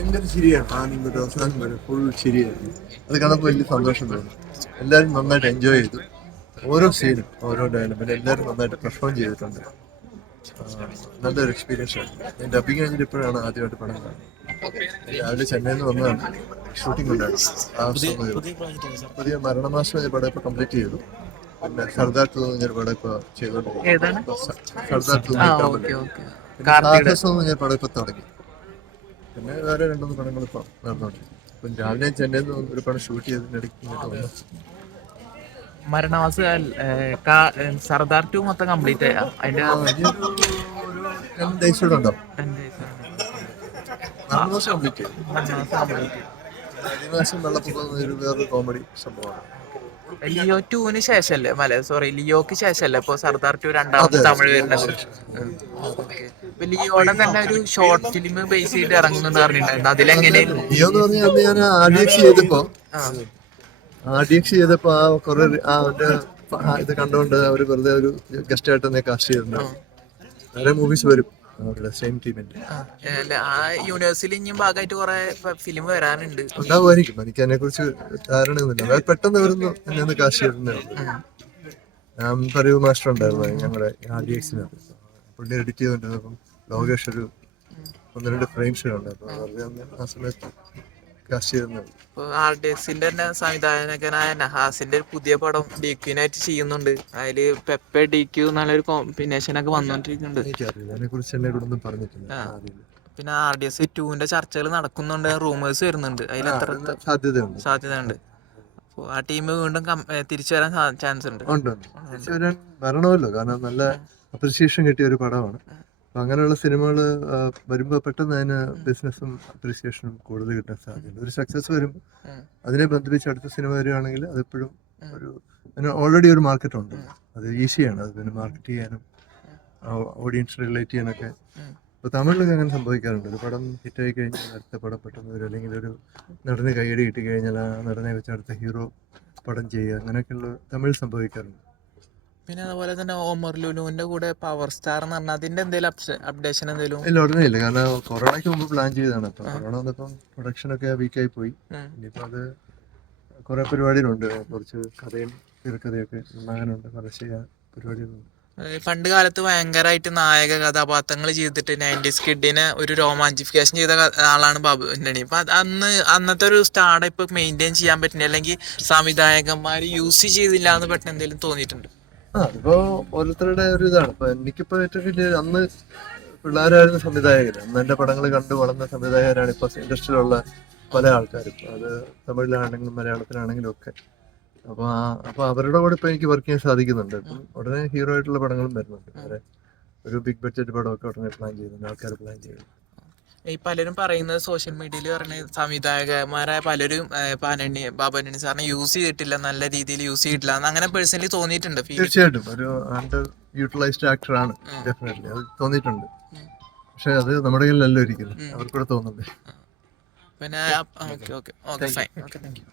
ഭയങ്കര ചിരിയാണ്. ആദ്യം തൊട്ട് അവസാനം വരെ ഫുൾ ചിരിയായിരുന്നു. അത് കാണുമ്പോൾ വലിയ സന്തോഷം തോന്നി. എല്ലാവരും നന്നായിട്ട് എൻജോയ് ചെയ്തു. ഓരോ സീനും ഓരോ ഡയലോഗും പിന്നെ എല്ലാവരും നന്നായിട്ട് പെർഫോം ചെയ്തിട്ടുണ്ട്. നല്ലൊരു എക്സ്പീരിയൻസ് ആണ്. ഞാൻ ഡബിങ് കഴിഞ്ഞിട്ട് ഇപ്പോഴാണ് ആദ്യമായിട്ട് പടം കാണുന്നത്. രാവിലെ ചെന്നൈയിൽ നിന്ന് വന്നതാണ്. ഷൂട്ടിംഗ് ഉണ്ടായിരുന്നു. ആ പുതിയ മരണമാസം എന്ന പടം ഇപ്പോൾ കംപ്ലീറ്റ് ചെയ്തു. പിന്നെ സർദാർ ടു എന്നൊരു പടം ഇപ്പോൾ ചെയ്തുകൊണ്ടിരിക്കുന്നു. സർദാർ ടു പിന്നെ സാഹസം എന്ന് പറഞ്ഞ പടം ഇപ്പോൾ തുടങ്ങി. പിന്നെ വേറെ രണ്ടു പടങ്ങൾ ഇപ്പോൾ നടന്നുകൊണ്ടിരിക്കും. ഇപ്പം രാവിലെ ചെന്നൈയിൽ നിന്ന് ഒരു പടം ഷൂട്ട് ചെയ്തതിനിടയ്ക്ക് ഇങ്ങോട്ട് വന്നു. മരണവാസ് സർദാർ 2 മൊത്തം കംപ്ലീറ്റ് ആയ അതിന്റെ 2 days കൂടെ ഉണ്ടാവും. 10 days മരണമാസം കംപ്ലീറ്റ് ചെയ്തു. മരണവാസ് കംപ്ലീറ്റ്. ആദിവാസം വെള്ളപ്പൊക്കം ഒരു വേറൊരു കോമഡി സംഭവമാണ്. ലിയോ 2-ന് ശേഷല്ലേ ലിയോക്ക് ശേഷല്ലേ ഇപ്പൊ സർദാർ 2 രണ്ടാമത് തമിഴ് വരുന്നത്. ഇപ്പൊ ലിയോടെ തന്നെ ഒരു ഷോർട്ട് ഫിലിം ബേസ് ചെയ്ത് ഇറങ്ങുന്നുണ്ട് പറഞ്ഞിട്ടുണ്ടായിരുന്നു. അതിലെങ്ങനെ ലിയോ എന്ന് പറഞ്ഞാൽ ഞാൻ ആർഡിഎക്സ് ചെയ്തപ്പോ കുറെ ഇത് കണ്ടുകൊണ്ട് അവര് വെറുതെ ഒരു ഗസ്റ്റ് ആയിട്ട് തന്നെ കാസ്റ്റ് ചെയ്തിട്ടുണ്ട്. വേറെ മൂവീസ് വരും അവരുടെ സെയിം ടീമിന്റെ. ആ യൂണിവേഴ്സിൽ ഇനിയും ഭാഗമായിട്ട് കുറെ ഫിലിം വരാനുണ്ട്. ഉണ്ടാവുമായിരിക്കും. എനിക്ക് അതിനെ കുറിച്ച് ധാരണയൊന്നുമില്ല. അതായത് പെട്ടെന്ന് വരുന്നു എന്നെ ഒന്ന് കാസ്റ്റ് ചെയ്തിട്ടുണ്ട്. പറയൂ മാസ്റ്റർ ഉണ്ടായിരുന്നു ഞങ്ങളുടെ ആർഡിഎക്സിനകത്ത്. പുള്ളി എഡിറ്റ് ചെയ്തോണ്ടിരുന്നപ്പം ലോകേഷ് ഒരു 1-2 ഫ്രെയിംസ് ഉണ്ടായിരുന്നു. വെറുതെ ആ സമയത്ത് കാസ്റ്റ് ചെയ്തിട്ടുണ്ട്. ആർഡിഎക്സിന്റെ തന്നെ സംവിധായകനായ നഹാസിന്റെ ഒരു പുതിയ പടം ഡിക്യൂനായിട്ട് ചെയ്യുന്നുണ്ട്. അതില് പെപ്പെ ഡിക്യൂ നല്ലൊരു കോമ്പിനേഷൻ ഒക്കെ വന്നോണ്ടിരിക്കുന്നുണ്ട്. എനിക്കറിയില്ല, അതിനെ കുറിച്ച് എന്നെ കൂടെ ഒന്നും പറഞ്ഞിട്ടില്ല. പിന്നെ RDS 2-ന്റെ ചർച്ചകൾ നടക്കുന്നുണ്ട്, റൂമേഴ്സ് വരുന്നുണ്ട്. അതിൽ എത്ര സാധ്യതയുണ്ട്. അപ്പോൾ ആ ടീം വീണ്ടും തിരിച്ചു വരാൻ ചാൻസ് ഉണ്ട്. തിരിച്ചു വരാൻ വരണമല്ലോ. കാരണം നല്ല അപ്രിസിയേഷൻ കിട്ടിയ ഒരു പടമാണ്. അപ്പം അങ്ങനെയുള്ള സിനിമകൾ വരുമ്പോൾ പെട്ടെന്ന് അതിന് ബിസിനസ്സും അപ്രിസിയേഷനും കൂടുതൽ കിട്ടാൻ സാധ്യതയുണ്ട്. ഒരു സക്സസ് വരുമ്പോൾ അതിനെ ബന്ധിപ്പിച്ച് അടുത്ത സിനിമ വരികയാണെങ്കിൽ അതെപ്പോഴും അതിന് ഓൾറെഡി ഒരു മാർക്കറ്റ് ഉണ്ട്. അത് ഈസിയാണ് അത് പിന്നെ മാർക്കറ്റ് ചെയ്യാനും ഓഡിയൻസ് റിലേറ്റ് ചെയ്യാനൊക്കെ. ഇപ്പോൾ തമിഴിലൊക്കെ അങ്ങനെ സംഭവിക്കാറുണ്ട്. ഒരു പടം ഹിറ്റായി കഴിഞ്ഞാൽ അടുത്ത പടം പെട്ടെന്ന് വരും. അല്ലെങ്കിൽ ഒരു നടന് കൈയടി കിട്ടി കഴിഞ്ഞാൽ ആ നടനെ വെച്ച് അടുത്ത ഹീറോ പടം ചെയ്യുക, അങ്ങനെയൊക്കെയുള്ള തമിഴ് സംഭവിക്കാറുണ്ട്. പിന്നെ അതുപോലെ തന്നെ ഒമർ ലുലുവിന്റെ കൂടെ പവർ സ്റ്റാർ എന്ന് പറഞ്ഞാൽ അതിന്റെ എന്തെങ്കിലും അപ്ഡേഷൻ എന്തെങ്കിലും ഇല്ല, ഉടനെ ഇല്ല. കാരണം കൊറോണയ്ക്ക് മുമ്പ് പ്ലാൻ ചെയ്തതാണ്. അപ്പം കൊറോണ വന്നപ്പം പ്രൊഡക്ഷനൊക്കെ വീക്കായി പോയി. ഇനിയിപ്പോൾ അത് കുറെ പരിപാടികളുണ്ട്. കുറച്ച് കഥയും തിരക്കഥയൊക്കെ ഉണ്ടാകാനുണ്ട്. പരസ്യ പരിപാടികളുണ്ട്. പണ്ട് കാലത്ത് ഭയങ്കരമായിട്ട് നായക കഥാപാത്രങ്ങൾ ചെയ്തിട്ട് 90s കിഡിനെ ഒരു രോമാഞ്ചിഫിക്കേഷൻ ചെയ്ത ആളാണ് ബാബു ആന്റണി. അപ്പൊ അന്നത്തെ ഒരു സ്റ്റാർഡ് ഇപ്പൊ മെയിൻറ്റെയിൻ ചെയ്യാൻ പറ്റുന്നില്ല, അല്ലെങ്കിൽ സംവിധായകന്മാർ യൂസ് ചെയ്തില്ല എന്ന് പെട്ടെന്ന് എന്തെങ്കിലും തോന്നിയിട്ടുണ്ട്? അതിപ്പോ ഓരോരുത്തരുടെ ഒരു ഇതാണ്. ഇപ്പൊ എനിക്കിപ്പോ ഏറ്റവും വലിയ അന്ന് പിള്ളേരായിരുന്ന സംവിധായകർ, അന്ന് എന്റെ പടങ്ങൾ കണ്ടു വളർന്ന സംവിധായകരാണ് ഇപ്പൊ ഇൻഡസ്ട്രിയിലുള്ള പല ആൾക്കാരും. അത് തമിഴിലാണെങ്കിലും മലയാളത്തിലാണെങ്കിലും ഒക്കെ. അപ്പൊ അവരുടെ കൂടെ ഇപ്പൊ എനിക്ക് വർക്ക് ചെയ്യാൻ സാധിക്കുന്നുണ്ട്. ഇപ്പം ഉടനെ ഹീറോ ആയിട്ടുള്ള പടങ്ങളും വരുന്നുണ്ട്. വേറെ ഒരു ബിഗ് ബഡ്ജറ്റ് പടമൊക്കെ ഉടനെ പ്ലാൻ ചെയ്യുന്നുണ്ട്, ആൾക്കാർ പ്ലാൻ ചെയ്യുന്നു. ഈ പലരും പറയുന്നത് സോഷ്യൽ മീഡിയയിൽ പറഞ്ഞ സംവിധായകന്മാരായ പലരും ബാബു ആന്റണി സാറിനെ യൂസ് ചെയ്തിട്ടില്ല, നല്ല രീതിയിൽ യൂസ് ചെയ്തിട്ടില്ല എന്ന് അങ്ങനെ പേഴ്സണലി തോന്നിയിട്ടുണ്ട്. തീർച്ചയായിട്ടും ഒരു അണ്ടർ യൂട്ടിലൈസ്ഡ് ആക്ടറാണ്, ഡെഫിനറ്റ്ലി അത് തോന്നിയിട്ടുണ്ട്. പക്ഷെ അത് നമ്മുടെ കയ്യിലല്ലോ ഇരിക്കുന്നത്, അവർക്കൂടെ തോന്നുന്നുണ്ട്. പിന്നെ okay fine, okay, thank you.